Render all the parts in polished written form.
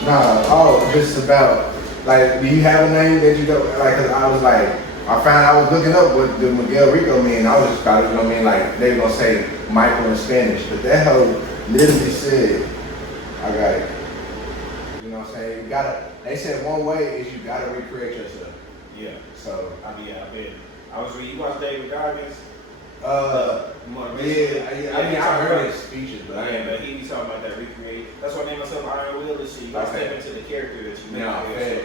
Nah, oh, just about, like, do you have a name that you don't, like, cause I was like, I was looking up what the Miguel Ricoo mean, I was just about, you know what I mean, like, they were gonna say Michael in Spanish, but that hoe literally said, I got it. You know what I'm saying? You gotta, they said one way is you gotta recreate yourself. Yeah. So. I mean, yeah, I bet. I was reading, you watch David Goggins? I heard his speeches, but but he be talking about that recreate. That's why I named myself Iron Will and shit. You gotta step into the character that you make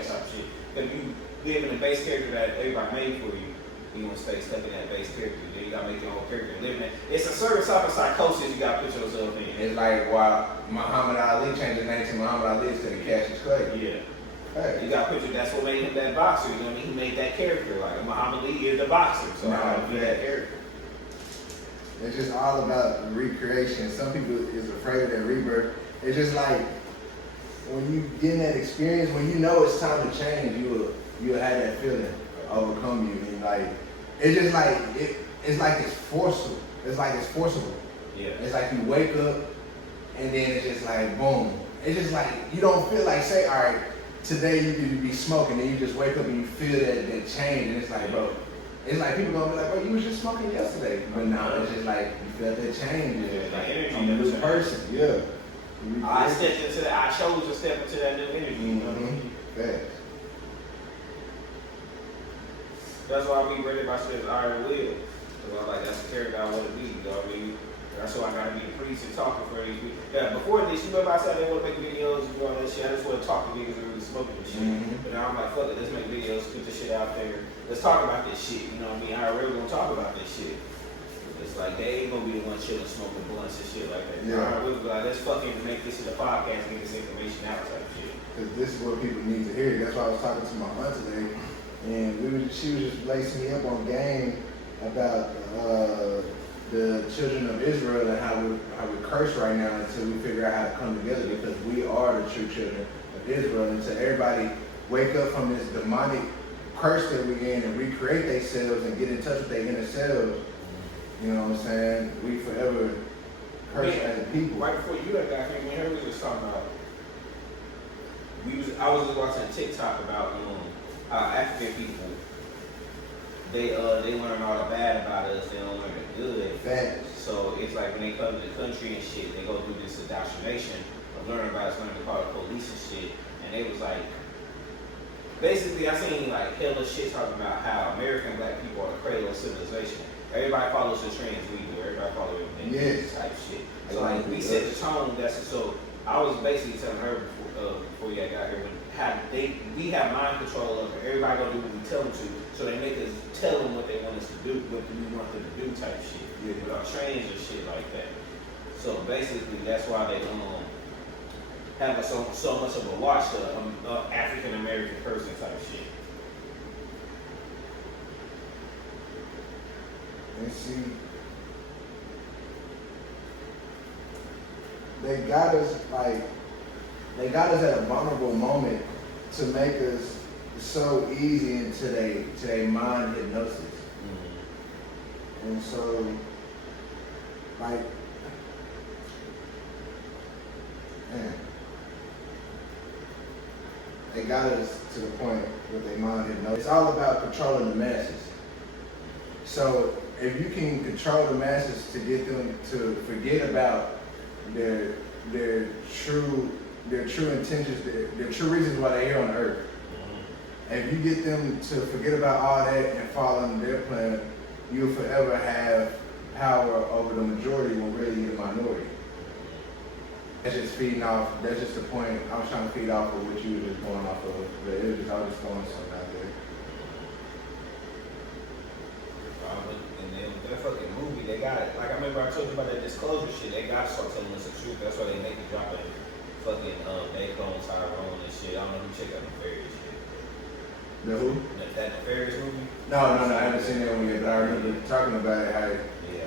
type shit. If you live in the base character that everybody made for you, you wanna stay stuck in that base character. Then you gotta make your own character live in it. It's a certain type of psychosis you gotta put yourself in. It's like while Muhammad Ali changed his name to Muhammad Ali instead of Cassius Clay. Yeah. Hey. You got to picture that's what made him that boxer. You know what I mean? He made that character. Like Muhammad Ali is the boxer, so I gotta be that character. It's just all about recreation. Some people is afraid of that rebirth. It's just like when you get in that experience, when you know it's time to change, you'll have that feeling overcome you. And like it's just like it's like it's forceful. It's like it's forcible. Yeah. It's like you wake up and then it's just like boom. It's just like you don't feel like say, all right, today you could be smoking and you just wake up and you feel that change and it's like, bro, it's like people gonna be like, bro, you was just smoking yesterday. But now it's just like you feel that change. It's like energy, I'm a new person. Yeah. I stepped into that, I chose to step into that new energy, you know what I mean? Facts. That's why we read about shit as Iron Will. Because I'm like, that's the character I want to be, you know what I mean? That's why I gotta be the priest and talking for these people. Yeah, before this, you remember I said they want to make videos and do all that shit. I just want to talk to niggas and really smoking and shit. But now I'm like, fuck it, let's make videos, put this shit out there. Let's talk about this shit. You know what I mean? I really gonna talk about this shit. It's like they ain't gonna be the one chilling, smoking blunts and shit like that. Yeah. We'll be like, let's fucking make this in a podcast, get this information out type shit. Because this is what people need to hear. That's why I was talking to my aunt today, and she was just lacing me up on game about the children of Israel and how we curse right now until we figure out how to come together because we are the true children of Israel. Until everybody wake up from this demonic curse that we're in and recreate themselves and get in touch with their inner selves, you know what I'm saying? We forever curse as a people. Right before you had got here, me and her was just talking about, I was just watching a TikTok about how African people, they learn all the bad about us, they don't learn the good. Facts. So it's like when they come to the country and shit, they go through this indoctrination of learning about us, learning to call the police and shit. And they was like, basically I seen like hella shit talking about how American black people are the cradle of civilization. Everybody follows the trends we do, everybody follows everything type shit. So like we set the tone, so I was basically telling her before you got here, we have mind control over everybody gonna do what we tell them to. So they make us tell them what they want us to do, what we want them to do type shit. With our trains and shit like that. So basically that's why they have so much of a watch of African American person type shit. And see, they got us at a vulnerable moment to make us so easy into their mind hypnosis. Mm-hmm. And so, like, man, they got us to the point with their mind hypnosis. It's all about controlling the masses. So if you can control the masses to get them to forget about their true intentions, their true reasons why they're here on earth. If you get them to forget about all that and fall under their plan, you'll forever have power over the majority when really you're the minority. That's just feeding off, that's just the point I was trying to feed off of what you were just going off of. But it was just, I was just throwing something out there. And then that fucking movie, they got it. Like I remember I told you about that disclosure shit, they got to start telling us the truth. That's why they make it drop it. Fucking Bacon, Tyrone and shit. I don't know who checked out the Nefarious shit. The who? That Nefarious movie? No, I haven't seen that one yet, but I remember talking about it,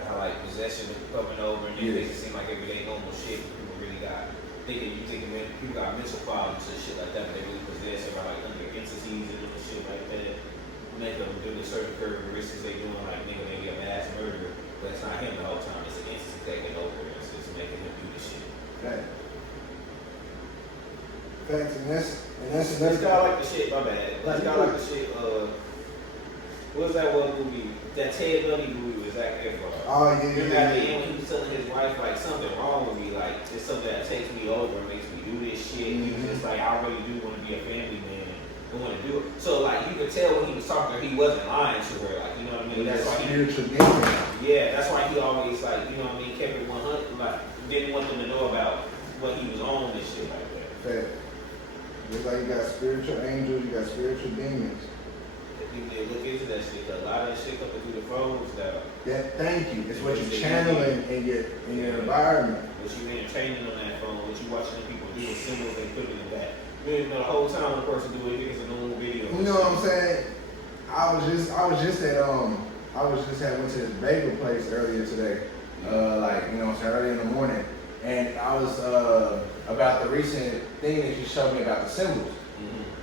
how like possession was coming over and they make it seem like everyday normal shit, but people really got thinking people got mental problems and shit like that, but they really possess everybody like under entities and doing shit like that. Make them do the certain characteristics they doing, like nigga maybe a mass murderer, but it's not him the whole time, it's an entity taking over and it's just making him do the shit. Okay. Facts, and that's Let's another. go like the shit. My bad. Let's go like the shit. What's that one movie? That Ted Bundy movie with Zac Efron. Oh yeah, Remember yeah, at the yeah. end when he was telling his wife like something wrong with me, like it's something that takes me over and makes me do this shit. He was just like, I really do want to be a family man. I want to do it. So like you could tell when he was talking to her, he wasn't lying to her. Like you know what I mean? That's why spiritual demon. yeah, that's why he always like you know what I mean kept it 100. Like didn't want them to know about what he was on and shit like that. Fact. Just like you got spiritual angels, you got spiritual demons. People need to look into that shit. 'Cause a lot of that shit coming through the phones now. That thank you. It's what you're channeling in your environment. What you entertaining on that phone, what you watching the people do with symbols they put in the back. You didn't know the whole time the person do it, it's a normal video. You know what I'm saying? I was just went to this bagel place earlier today. Like, you know what I'm saying, early in the morning. And I was about the recent thing that you showed me about the symbols.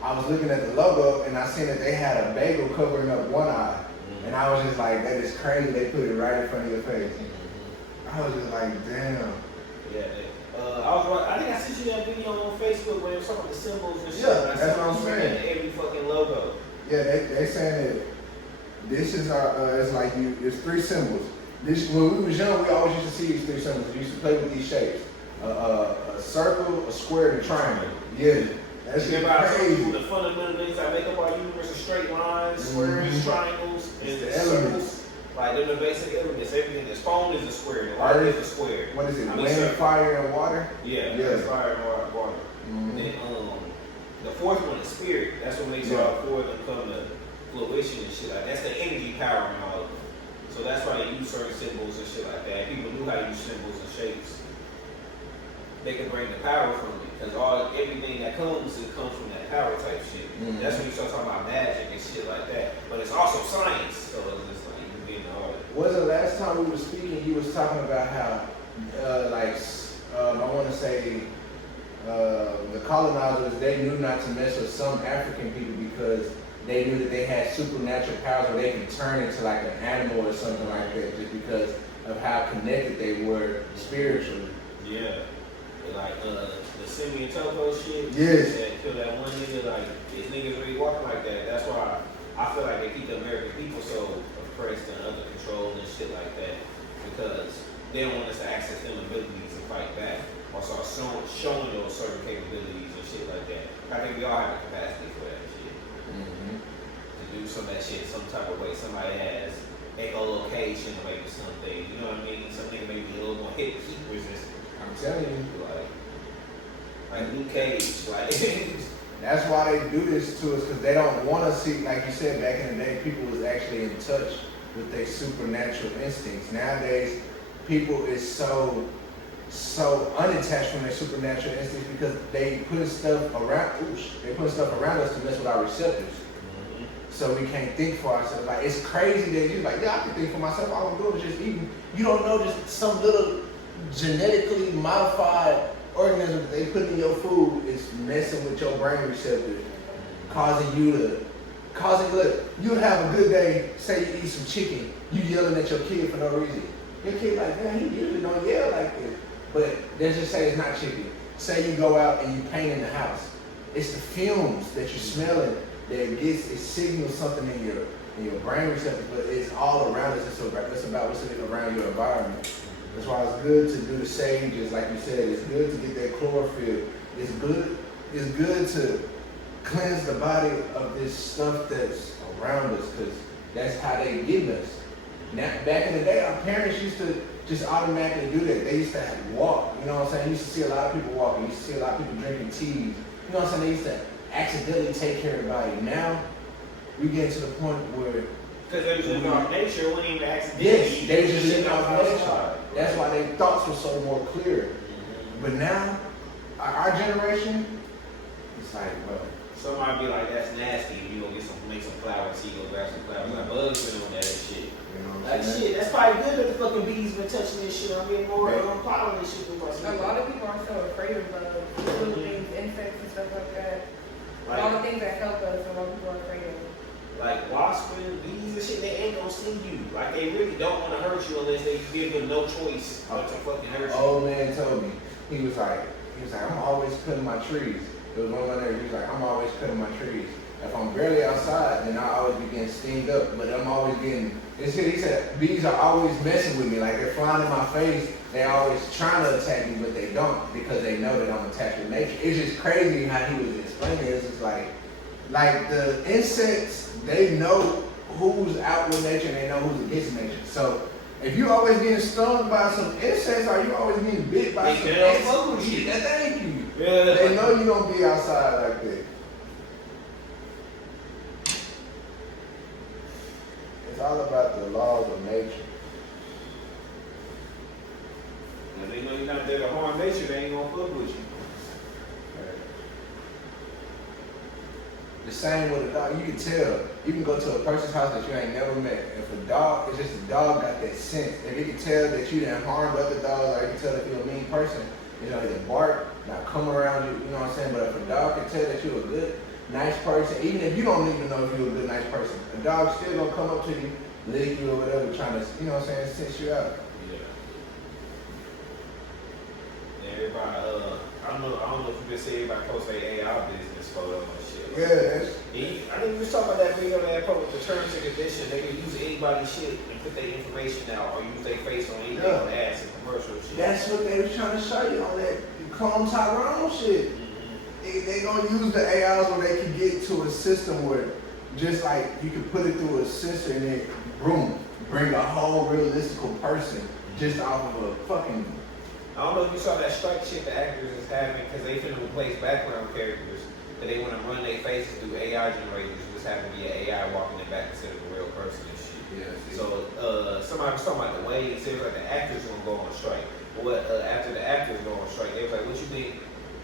I was looking at the logo and I seen that they had a bagel covering up one eye. And I was just like, that is crazy. They put it right in front of your face. I was just like, damn. Yeah. I think I sent you that video on Facebook where it was talking about the symbols and shit. Yeah, that's what I'm saying. Every fucking logo. Yeah, they saying that this is our, it's like it's three symbols. This, when we was young, we always used to see these three symbols. We used to play with these shapes. A circle, a square, and a triangle. Yeah. That's crazy. The fundamental things that make up our universe are straight lines, squares, triangles, and circles. Like they're the basic elements. Everything. This phone is a square. The light is a square. What is it? Wind, fire, and water. Yeah. Fire and water. Then the fourth one is spirit. That's what makes all four of them come to fruition and shit like that. That's the energy power in all of them. So that's why they use certain symbols and shit like that. People knew how to use symbols and shapes. They can bring the power from it. Because everything that comes, it comes from that power type shit. That's when you start talking about magic and shit like that. But it's also science. So it's just like you getting all that. Was the last time we were speaking, you was talking about how, I want to say, the colonizers, they knew not to mess with some African people because they knew that they had supernatural powers where they could turn into like an animal or something like that just because of how connected they were spiritually. Yeah. Like the Simeon Toko shit. Yes. That killed that one nigga. Like these niggas really walking like that. That's why I feel like they keep the American people so oppressed and under control and shit like that because they don't want us to access them abilities and fight back or start showing those certain capabilities and shit like that. I think we all have the capacity for that shit. To do some of that shit some type of way. Somebody has echolocation or maybe something. You know what I mean? Something maybe a little more heat resistant. I'm telling you. Like Luke Cage, like. That's why they do this to us, because they don't want to see, like you said, back in the day, people was actually in touch with their supernatural instincts. Nowadays, people is so unattached from their supernatural instincts because they put stuff around us to mess with our receptors. So we can't think for ourselves. Like, it's crazy that you're like, yeah, I can think for myself. All I'm doing is just eating. You don't know, just some little genetically modified organism that they put in your food is messing with your brain receptors, look, you have a good day, say you eat some chicken, you yelling at your kid for no reason. Your kid like, man, he usually don't yell like this. But let's just say it's not chicken. Say you go out and you paint in the house. It's the fumes that you're smelling that it signals something in your brain receptors, but it's all around us. It's about what's around your environment. That's why it's good to do the sages, like you said. It's good to get that chlorophyll. It's good to cleanse the body of this stuff that's around us, because that's how they get us. Now, back in the day, our parents used to just automatically do that. They used to walk. You know what I'm saying? You used to see a lot of people walking. You used to see a lot of people drinking teas. You know what I'm saying? They used to accidentally take care of the body. Now, we get to the point where because they was living off nature, it wasn't even accidentally. Yes, they was just living off nature. That's why their thoughts were so more clear. But now, our generation, it's like, well. Somebody be like, that's nasty. You go make some flowers, you go grab some flowers. Like bugs been on that shit. You know what like I'm saying? shit, that's probably good that the fucking bees been touching this shit. I'm getting more pollen and shit. A lot of people are so afraid of bugs, little things, insects and stuff like that. Like, all the things that help us, a lot of people are afraid of. Like wasps and bees and shit, they ain't gonna sting you. Like they really don't want to hurt you unless they give them no choice but to fucking hurt you. Old man told me, he was like, I'm always cutting my trees. There was one there, he was like, I'm always cutting my trees. If I'm barely outside, then I always be getting stinged up. But I'm always getting, he said, bees are always messing with me. Like they're flying in my face. They always trying to attack me, but they don't because they know that I'm attached with nature. It's just crazy how he was explaining it. It's just like the insects, they know who's out with nature and they know who's against nature. So if you always getting stung by some insects or you always getting bit by some insects, thank you. Yeah, They know you're gonna be outside like that. It's all about the laws of nature. If they know you're not there to harm nature, they ain't gonna fuck with you. The same with a dog. You can tell. You can go to a person's house that you ain't never met. If a dog, it's just a dog got that sense. If you can tell that you didn't harm other dogs, or you can tell if you're a mean person, you know, they bark, not come around you, you know what I'm saying? But if a dog can tell that you're a good, nice person, even if you don't even know if you're a good, nice person, a dog still gonna come up to you, lick you or whatever, trying to, you know what I'm saying, sense you out. Everybody, I don't know if you can see everybody post their AI business photo and shit. Yeah, I think we was talking about that video that post the terms and conditions. They can use anybody's shit and put their information out or use their face on anything on ads and commercial shit. that's what they was trying to show you on that Clone Tyrone shit. They gonna use the AIs where they can get to a system where just like you can put it through a sensor and then boom, bring a whole realistic person just off of a fucking. I don't know if you saw that strike shit the actors is having because they finna replace background characters, but they want to run their faces through AI generators. Just happen to be an AI walking it back instead of a real person and shit. Yeah. So somebody was talking about the way it seems like the actors gonna go on strike. But after the actors go on strike, they was like, "What you think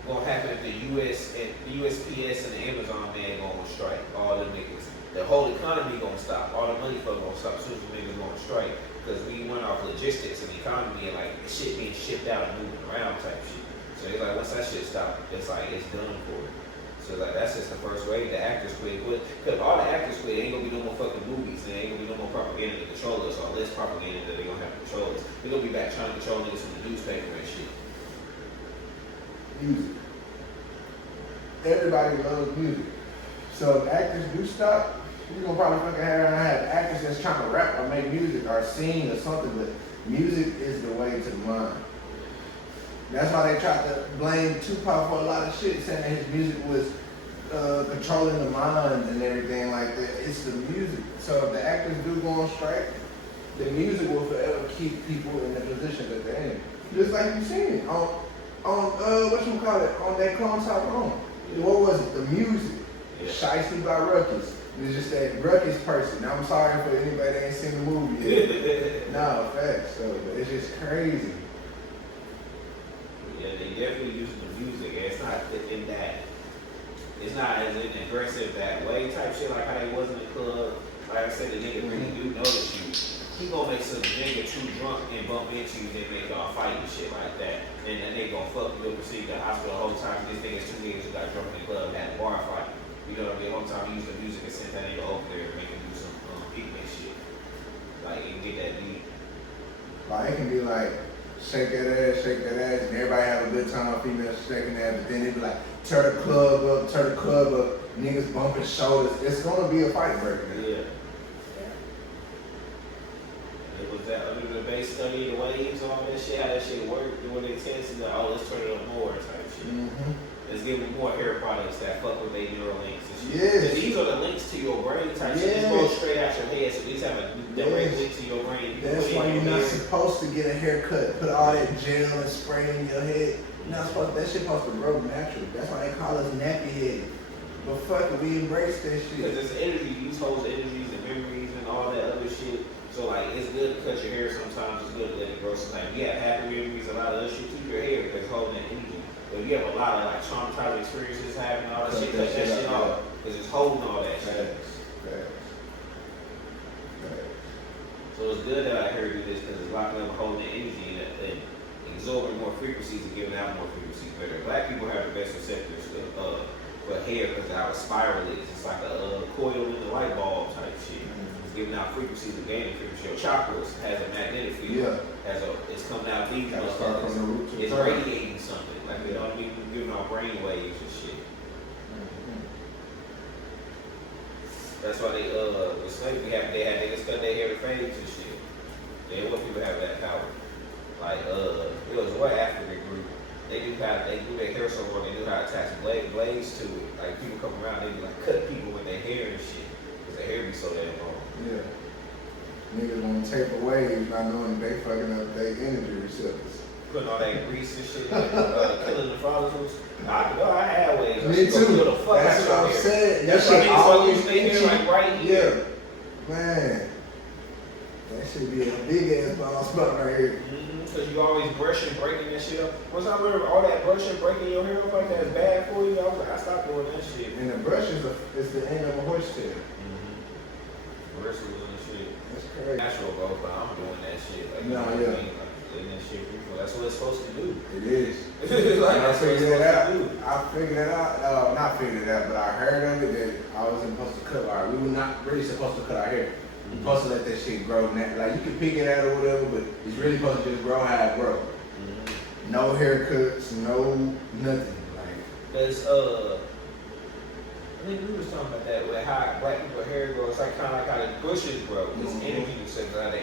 gonna happen if the USPS and the Amazon man go on strike? All them niggas, the whole economy gonna stop. All the money flow gonna stop. As soon as the niggas go on strike." Because we went off logistics and the economy and like shit being shipped out and moving around type shit. So it's like once that shit stopped, it's like it's done for. So like that's just the first wave. The actors quit. Because all the actors quit, ain't gonna be no more fucking movies. There ain't gonna be no more propaganda to control us or less propaganda that they gonna have to control us. We're gonna be back trying to control niggas from the newspaper and shit. Music. Everybody loves music. So if actors do stop, you're gonna probably fucking have actors that's trying to rap or make music or sing or something, but music is the way to the mind. That's why they tried to blame Tupac for a lot of shit, saying that his music was controlling the minds and everything like that. It's the music. So if the actors do go on strike, the music will forever keep people in the position that they're in. Just like you seen it on that Clone Tyrone. What was it? The music. Yeah. Shiesty by Ruckus. It's just that Ruckus person. Now I'm sorry for anybody that ain't seen the movie yet. No, facts. So it's just crazy. Yeah, they definitely using the music. It's not in that. It's not as in aggressive that way type shit like how they was in the club. Like I said, the nigga really do notice you. He gonna make some nigga too drunk and bump into you, then make y'all fight and shit like that. And then they gonna fuck you up and see the hospital the whole time. This nigga's two niggas who got drunk in the club and had a bar fight. You know what I mean? The whole time he used the music and sent that nigga over there and make him do some picnic shit. Like, you can get that beat. Like it can be like shake that ass, and everybody have a good time on females shaking that, but then they be like turn the club up, niggas bumping shoulders. It's gonna be a fight breaker. Yeah. It was that under the base study, the waves, all that shit, how that shit worked, doing the intensity, like, oh, let's turn it up more type shit. Mm-hmm. Let's give them more hair products that fuck with their neural links and shit. Yes. 'Cause these are the links to your brain type shit. Just Yes. go straight out your head, so these have a direct link to your brain. You can That's put it why in you're your not ear. supposed to get a haircut, put all that gel and spray in your head. You're not supposed that shit supposed to grow natural. That's why they call us nappy headed. But fuck it, we embrace that Because shit. it's energy, these holds energies and memories and all that other shit. So like, it's good to cut your hair sometimes, it's good to let it grow sometimes. You have happy memories, a lot of other shit, keep your hair because it's holding that energy. But if you have a lot of like traumatizing experiences happening, all that shit, cut that shit off. Because it's holding all that shit. Facts. So it's good that I heard you this because it's locking up and holding the energy and absorbing more frequencies and giving out more frequencies better. Black people have the best receptors for hair because how a spiral is. It's like a coil in the light bulb type shit. It's giving out frequencies and gaining frequencies. Your chakras has a magnetic field. Yeah. It's coming out these Gotta start from the root to the it's top. radiating something. Like, you know what I mean? We're giving our brain waves and shit. That's why they with slavery they had niggas cut their hair to fades and shit. They want people to have that power. Like it was one African group. They do their hair so well, they knew how to attach blades to it. Like people come around, they do like cut people with their hair and shit. Cause their hair be so damn long. Yeah. Niggas gonna taper waves not knowing they fucking up their energy receptors. Putting all that grease and shit, like, killing the follicles. I had waves. Me too. The fuck That's what I'm saying. That's why niggas always stay here like right here. Yeah. Man. That should be a big ass ball spot right here. Cause you always brushing, breaking that shit up. Once I learned all that brushing, breaking your hair up like that is bad for you, I was like, I stopped doing that shit. And the brush is the end of a horsetail. Bristles and shit. That's crazy. Natural growth, but I'm doing that shit. Like, No, you know what yeah. I mean? Like, letting that shit free flow. That's what it's supposed to do. It is. Like, I that's what it's figured supposed it out. to do. I figured it out. Not figured it out, but I heard of it that I wasn't supposed to cut our. We were not really supposed to cut our hair. We're supposed to let that shit grow. Like you can pick it out or whatever, but it's really supposed to just grow how it grows. No haircuts, no nothing. Like Cause I think we was talking about that with how black people hair grows. It's like kind of like how the bushes grow. It's energy receptors. How the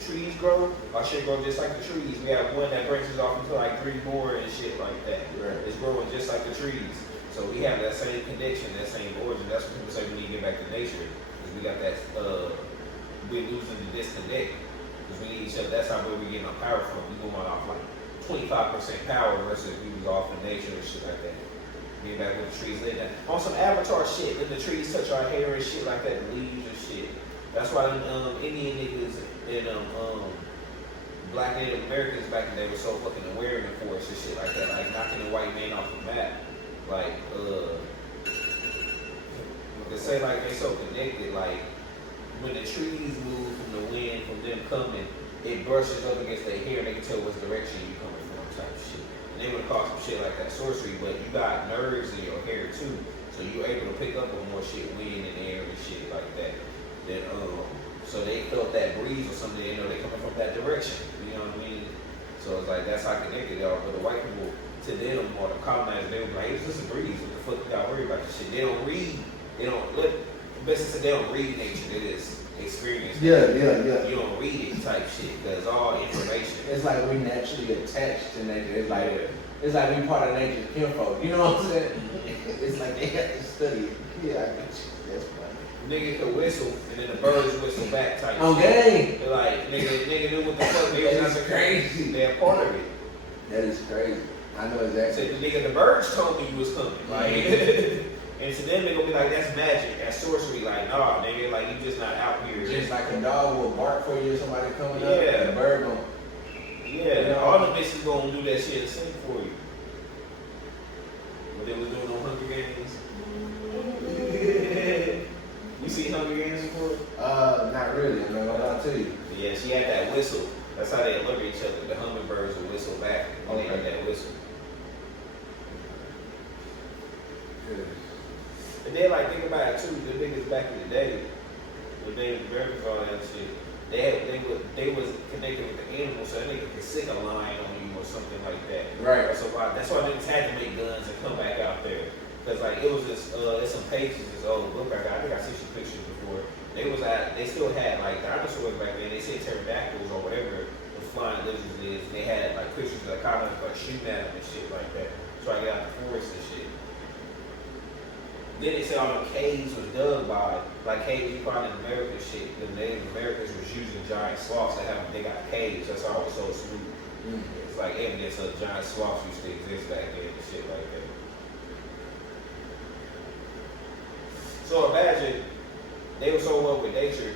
trees grow, our shit grow just like the trees. We have one that branches off into like 3 more and shit like that. Right. It's growing just like the trees. So we have that same connection, that same origin. That's what people say we need to get back to nature. Because we got that, we're losing the disconnect. Because we need each other. That's how we're getting our power from. We going off like 25% power versus we was off in nature and shit like that. Get back with the trees laid down. On some avatar shit, let the trees touch our hair and shit like that, the leaves and shit. That's why them Indian niggas and black Native Americans back in the day were so fucking aware in the forest and shit like that, like knocking the white man off the map. Like, they say like they so connected, like when the trees move from the wind, from them coming, it brushes up against their hair and they can tell which direction you coming from type shit. And they would call some shit like that sorcery, but you got nerves in your hair too. So you're able to pick up on more shit, wind and air and shit like that. Then so they felt that breeze or something, they know they coming from that direction. You know what I mean? So it's like that's how connected they are. But the white people, to them, or the colonizers, they would be like, it's just a breeze. What the fuck you got worried about this shit? They don't read. They don't look. Best to say they don't read nature. They just experience. yeah. You don't read it type shit. Cause all information. It's like we naturally attached to nature. It's like we part of nature's kinfolk. You know what I'm saying? It's like they have to study it. Yeah, I get you. That's funny. Nigga could whistle and then the birds whistle back type On shit. game. They're like, nigga knew what the fuck they was That is crazy. They're part of it. That is crazy. I know Say exactly. the nigga, the birds told me you was coming. Like, and to them they gonna be like, that's magic, that's sorcery. Like, nah, nigga, like you just not out here. Just like a dog will bark for you, somebody coming up, Yeah. and a bird gonna. Yeah, all the bitches gonna do that shit and sing for you. What they was doing on Hunger Games. You see Hunger Games before? Not really. I'm not gonna lie to you. Yeah, she had that whistle. That's how they alert each other. The hummingbirds will whistle back when they hear that whistle. And then like think about it too, the niggas back in the day, the Native Americans, all that shit, they was connected with the animals, so that nigga could sick a lion on you or something like that. Right. So that's why niggas had to make guns and come back out there. Cause like it was this there's some pages, this old book I got, I think I seen some pictures before. They still had like dinosaurs back then, they said pterodactyls or whatever the flying lizards is, and they had like pictures of the kind of like shooting at them and shit like that. Try to get out the forest and shit. Then they said all the caves was dug by, like caves you find in America shit. The Native Americans was using giant sloths that they got caves. That's why it was so smooth. It's like evidence of giant sloths used to exist back then and shit like that. So imagine they were so well with nature.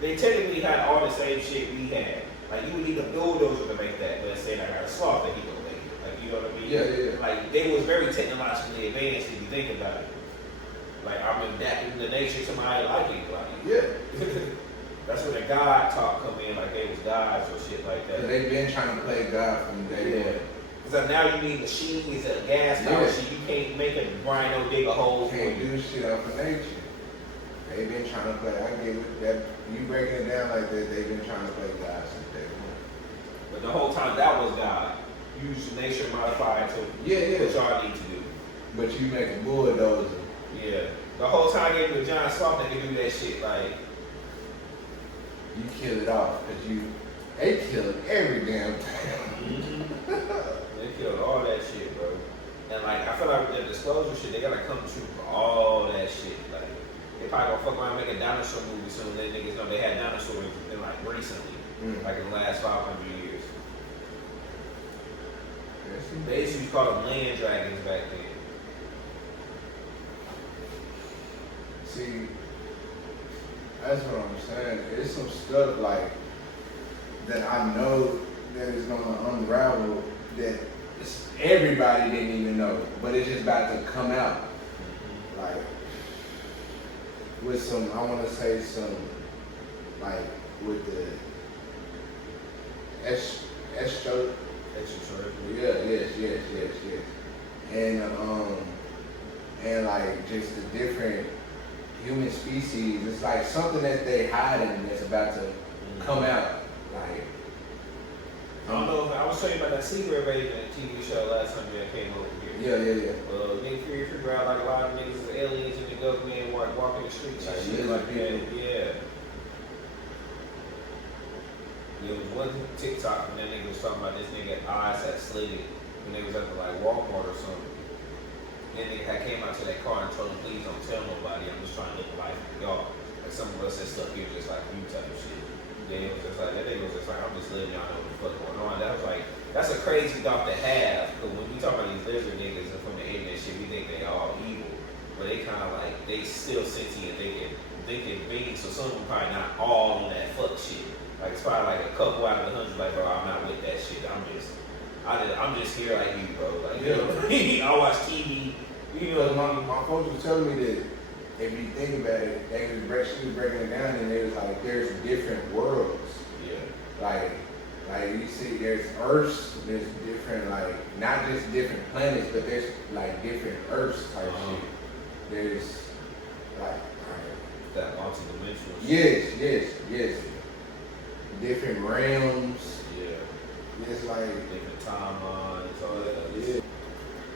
They technically had all the same shit we had. Like you would need a bulldozer to make that, but say I got a sloth that he gonna make it. Like you know what I mean? Yeah. Like they was very technologically advanced if you think about it. Like I'm adapting the nature to my liking. Like Yeah. that's when the God talk come in, like they was gods or shit like that. They've been trying to play God from day one. Because now you need machines, a gas power shit. You can't make a rhino dig a hole for Can't you. do shit up for nature. They've been trying to play. I get with that. You breaking it down like that. They've been trying to play God since day one. But the whole time that was God. Use nature modified to Yeah. what y'all need to do. But you make a bulldozer. Yeah. The whole time they do a giant swap, they can do that shit. Like, You kill it off because they killed every damn thing. they killed all that shit, bro. And like, I feel like with the disclosure shit, they gotta come true for all that shit. Like, they probably gonna fuck around and make a dinosaur movie soon. Let niggas know they had dinosaurs in like recently, like in the last 500 years. They used to call them land dragons back then. See, that's what I'm saying. It's some stuff like that I know that is gonna unravel that everybody didn't even know, but it's just about to come out. Like with some, I want to say some, like with the extraterrestrial. Yes. And like just the different human species. It's like something that they hiding that's about to come out. Like I don't know. I was telling you about that secret invasion TV show last time that came over here. yeah. Niggas figure out like a lot of niggas is aliens in the government walking the streets and shit like that. Yeah. There was one TikTok and that nigga was talking about this nigga eyes had slitted when they was at the like Walmart or something. Then nigga had came out to that car and told him, please don't tell nobody, I'm just trying to live a life for y'all. Like some of us that stuck here just like you type of shit. Then it was just like, that nigga was just like, I'm just letting y'all know what the fuck going on. That was like, that's a crazy thought to have. Because when we talk about these lizard niggas and from the internet shit, we think they all evil. But they kind of like, they still sentient thinking beings. So some of them probably not all on that fuck shit. Like it's probably like a couple out of the 100, like, bro, I'm not with that shit. I'm just here like you, bro. Like, you know, I watch TV. You know, my folks was telling me that if you think about it, she was breaking it down, and they was like, there's different worlds. Yeah. Like you see, there's Earths, there's different, like, not just different planets, but there's like different Earths type shit. There's like that multi-dimensional shit. Yes. Different realms. Yeah. It's like different timelines, all that other yeah. shit.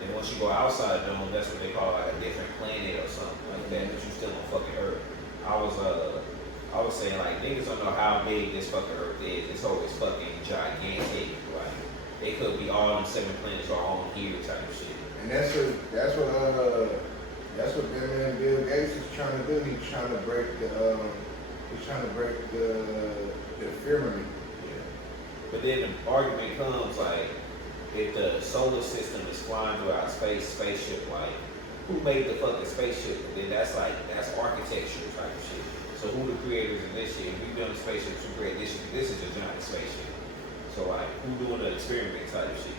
And once you go outside the dome, that's what they call like a different planet or something like that. But you still on fucking Earth. I was saying like niggas don't know how big this fucking Earth is. It's always fucking gigantic. Like it could be all them 7 planets are on here type of shit. And that's what Bill Gates is trying to do. He's trying to break the firmament. Yeah. But then the argument comes like, if the solar system is flying throughout spaceship, like, who made the fucking spaceship? Then that's architecture type of shit. So who the creators of this shit? If we build a spaceship to create this shit, this is a giant spaceship. So like, who doing the experiment type of shit?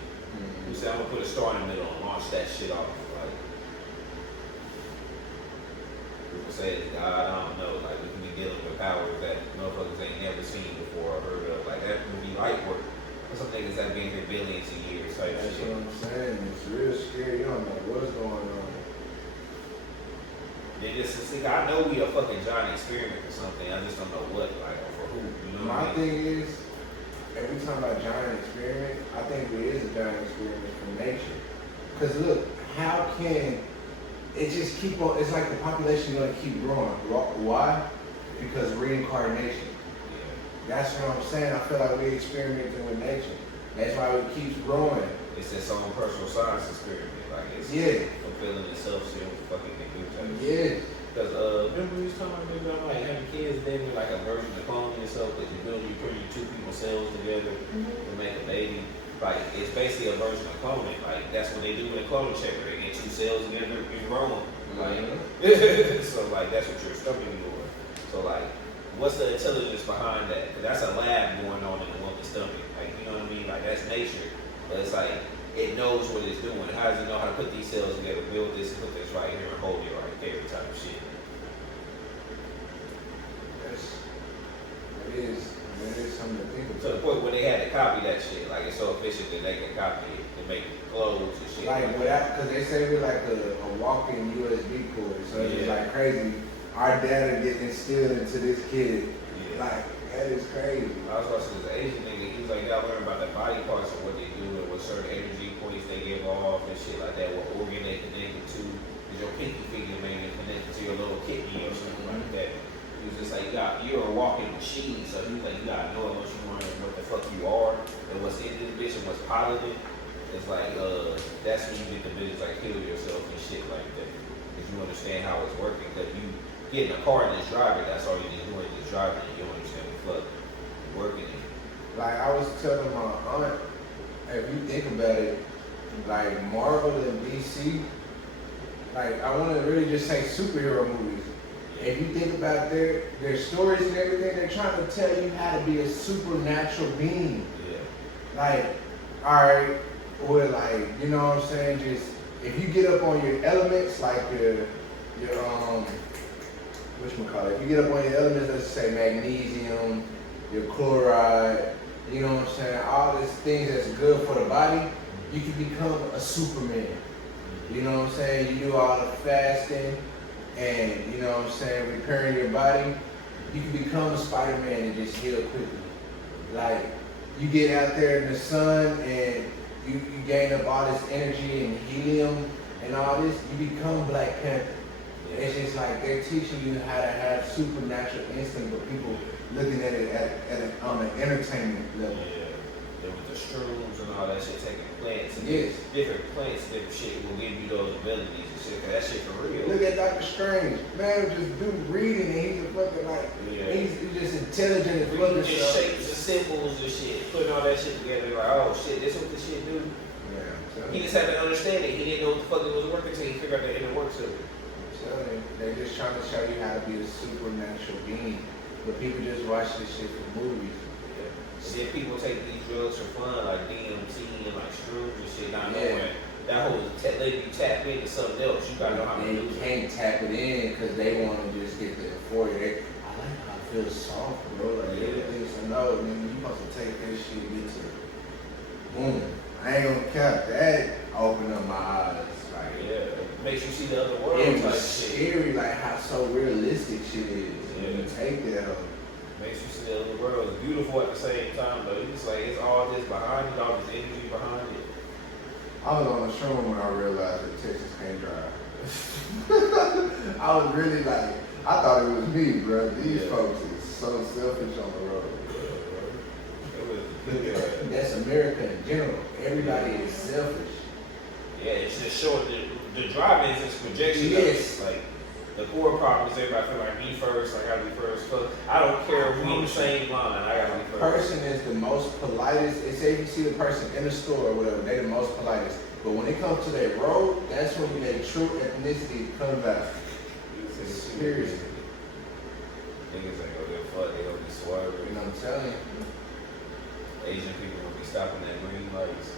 Who said I'm gonna put a star in the middle and launch that shit off? Like, people say it's God, I don't know. Like, we can be dealing with powers that motherfuckers ain't never seen before or heard of. Like that movie Lightwork. Some niggas that been here billions of years. Type That's shit. what I'm saying. It's real scary. You don't know what's going on. They just see, I know we a fucking giant experiment or something. I just don't know what, like, or for who. You know what I mean? My thing is, if we talking about giant experiment, I think there is a giant experiment from nature. Because look, how can it just keep on? It's like the population gonna keep growing. Why? Because reincarnation. That's what I'm saying. I feel like we experimenting with nature. That's why it keeps growing. It's its own personal science experiment. Like it's fulfilling itself, seeing what the fuck it can do. Yes. Because remember we was talking about like having kids, then you're like a version of cloning yourself, because you put two people's cells together to make a baby. Like it's basically a version of cloning. Like that's what they do in a cloning chamber. They get 2 cells together and grow them. Like so like that's what you're stumping doing. So like, what's the intelligence behind that? Because that's a lab going on in the woman's stomach. Like, you know what I mean? Like, that's nature. But it's like, it knows what it's doing. How does it know how to put these cells together, build this, and put this right here, and hold it right there, type of shit. That is something to think about. To the point where they had to copy that shit. Like, it's so efficient that they can copy it to make clothes and shit. Like, because they say we're like a walking USB cord. So it's like crazy. Our data getting instilled into this kid. Yeah. Like, that is crazy. I was watching this Asian nigga, he was like, y'all learn about their body parts and what they do and what certain energy points they give off and shit like that, what organ they connected to. Cause your pinky finger maybe connected to your little kidney or something like that. He was just like, you're a walking machine, so he was like, you gotta know what you want and what the fuck you are, and what's in this bitch and what's piloted. It's like, that's when you get the bitches like kill yourself and shit like that. Cause you understand how it's working. Cause you get in a car and just driving, that's all you just doing, just driving, and you don't understand what the fuck working it. Like I was telling my aunt, if you think about it, like Marvel and DC, like I want to really just say superhero movies. If you think about their stories and everything, they're trying to tell you how to be a supernatural being. Yeah. Like, alright, or like, you know what I'm saying, just if you get up on your elements, like your whatchamacallit, if you get up on your elements, let's say magnesium, your chloride, you know what I'm saying, all these things that's good for the body, you can become a Superman. You know what I'm saying? You do all the fasting and, you know what I'm saying, repairing your body, you can become a Spider-Man and just heal quickly. Like, you get out there in the sun and you gain up all this energy and helium and all this, you become Black Panther. It's just like they're teaching you how to have supernatural instinct, but people looking at it on an entertainment level. Yeah. With the shrooms and all that shit, taking plants and Yes. different plants, different shit will give you those abilities and shit. Cause that shit for real. Look at Doctor Strange. Man, just do reading and he's a fucking like, Yeah. he's just intelligent and Reading fucking just stuff. shapes and symbols and shit, putting all that shit together. Like, oh shit, this what this shit do. Yeah, He just had to understand it. He didn't know what the fuck it was working until he figured out the inner works of it. they're just trying to show you how to be a supernatural being. But people just watch this shit for movies. And then people take these drugs for fun, like DMT and like shrooms and shit, not Yeah. knowing that whole let you tap into something else. You gotta know how to And do you it. can't tap it in because they want to just get the euphoria. I like how it feels soft, bro. Like Yeah. everything's so no, man, you supposed to take this shit and get to boom. I ain't gonna cap that. Open up my eyes. Like, Yeah, it makes you see the other world it type was shit. scary, like how so realistic shit is. When you Yeah. take that, Makes you see the other world. It's beautiful at the same time, but it's like it's all this behind it, all this energy behind it. I was on the shroom when I realized that Texas can't drive. I was really like, I thought it was me, bro. These Yeah. folks is so selfish on the road. It was, That's America in general. Everybody is selfish. yeah, it's just short. The driving is just projection. Yes. Like the core problem is everybody feel like me first. I gotta be first. So I don't care if we in the same line. I gotta be first. Person is the most politest. It's say if you see the person in the store or whatever, they're the most politest. But when it comes to their road, that's when their true ethnicity comes out. Seriously. Niggas ain't gonna give a fuck. They gonna be swerving. You know what I'm telling you? Asian people will be stopping at green lights.